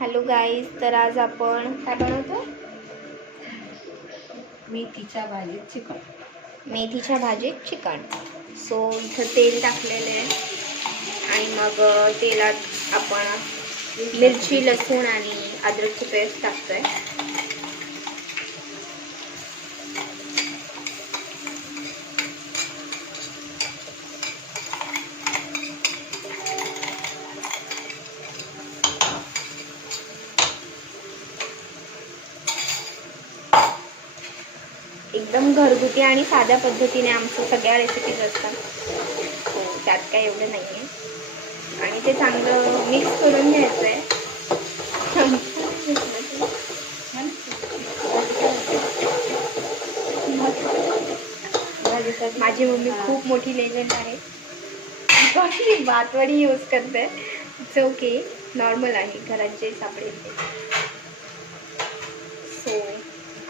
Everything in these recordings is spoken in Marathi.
हॅलो गाईज, तर आज आपण काय बनवतो? मेथीच्या भाजीत चिकन. मेथीच्या भाजीत चिकन. सो इथं तेल टाकलेलं आहे आणि मग तेलात आपण मिरची, लसूण आणि अद्रकची पेस्ट टाकतोय. एकदम घरगुती आणि साध्या पद्धतीने आमच्या सगळ्या रेसिपीज असतात. हो, त्यात काय एवढं नाही आहे. आणि ते चांगलं मिक्स करून घ्यायचं आहे. माझी मम्मी खूप मोठी लेजंड आहे. भातवडी यूज करते. इट्स ओके, नॉर्मल आहे, घरात जे सापडेल ते. सो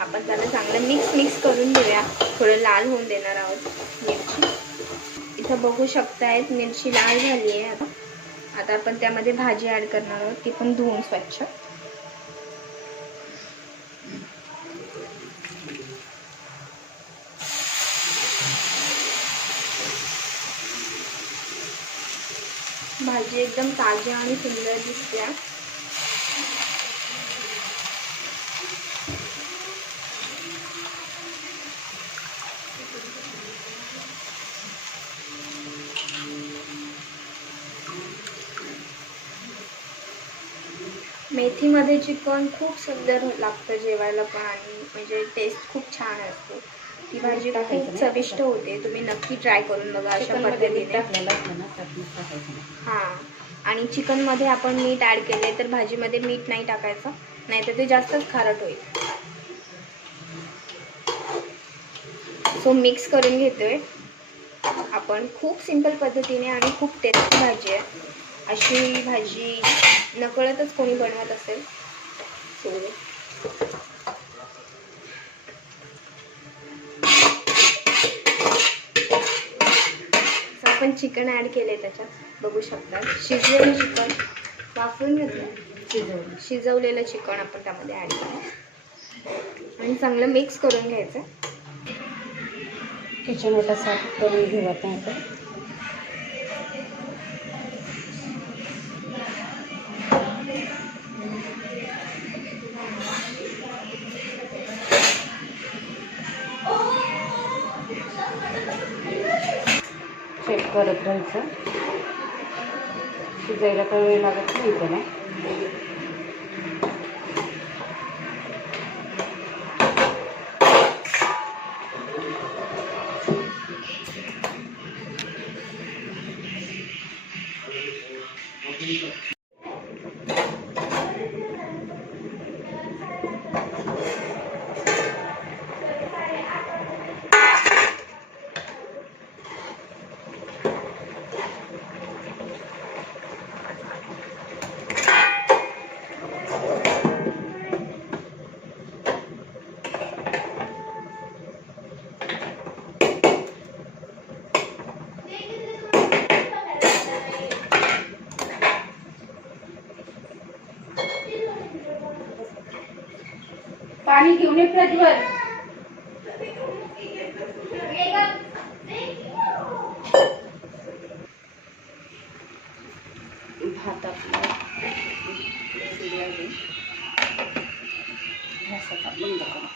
आपण त्याला चांगलं मिक्स करून घेऊया. थोडं लाल होऊन देणार आहोत मिरची. इथं बघू शकतायत मिरची लाल झाली आहे. आता आपण त्यामध्ये भाजी ॲड करणार आहोत, ती पण धुवून स्वच्छ. भाजी एकदम ताजी आणि सुंदर दिसते. मेथीमध्ये चिकन खूप सुंदर लागतं जेवायला पण, आणि म्हणजे टेस्ट खूप छान असतो. ती भाजी खूप चविष्ट होते. तुम्ही नक्की ट्राय करून बघा अशा पद्धतीने. हां, आणि चिकनमध्ये आपण मीठ ॲड केले तर भाजीमध्ये मीठ नाही टाकायचं, नाहीतर ते जास्तच खारट होईल. सो मिक्स करून घेतोय आपण. खूप सिंपल पद्धतीने आणि खूप टेस्टी भाजी आहे. अशी भाजी नकळतच कोणी बनवत असेल. सो आपण चिकन ॲड केले त्याच्यात, बघू शकता. शिजलेलं चिकन वाफवून घेतलं, शिजवलेलं चिकन आपण त्यामध्ये ॲड केलं आणि चांगलं मिक्स करून घ्यायचं. किचन ओटा साफ करून घेऊ आता आपण. चेक करत राहायचं. शिजायला तर वेळ लागत नाही त्याला. पाणी घेऊन ये प्रज्वल. भात आपला गॅसाचा बंद करा.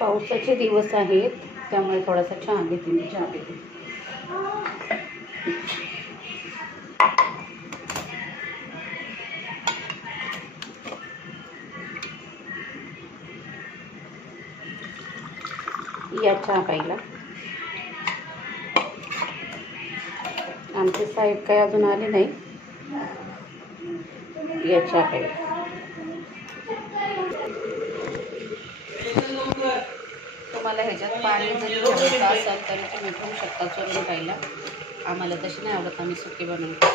पावसाचे दिवस आहेत त्यामुळे थोडासा चहा घेते मी. चहा घेते. या चहा प्यायला. आमचे साहेब काही अजून आले नाही. या चहा प्यायला. तुम्हाला ह्याच्यात पाणी जरी ठेवायचं असेल तरी तुम्ही ठेवू शकता चोरून प्यायला. आम्हाला तशी नाही आवडत, आम्ही सुकी बनवतो.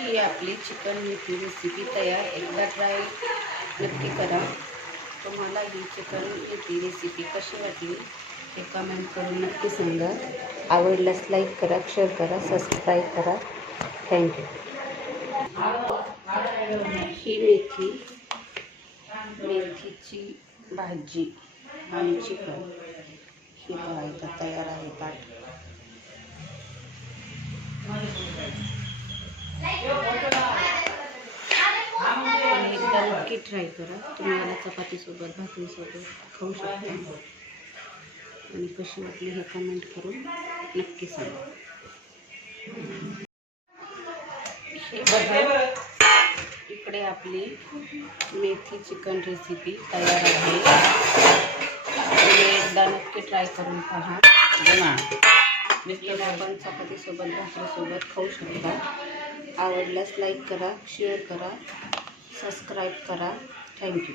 ही आपली चिकन मेथी रेसिपी तयार. एकदा ट्राय नक्की करा. तुम्हाला ही चिकन मेथी रेसिपी कशी वाटली हे कमेंट करून नक्की सांगा. आवडल्यास लाईक करा, शेअर करा, सबस्क्राईब करा. थँक्यू. ही मेथीची भाजी आणि चिकन ही बघायला तयार आहे. ताट एकदा नक्की ट्राय करा. तुम्ही याला चपातीसोबत भाकरीसोबत खाऊ शकता आणि कशी वाटली हे कमेंट करून नक्की सांगा. हे बघा, इकडे आपली मेथी चिकन रेसिपी तयार आहे. तुम्ही एकदा नक्की ट्राय करून पहा. याला आपण चपातीसोबत भाकरीसोबत खाऊ शकता. आवडल्यास लाईक करा, शेअर करा, सबस्क्राईब करा. थँक्यू.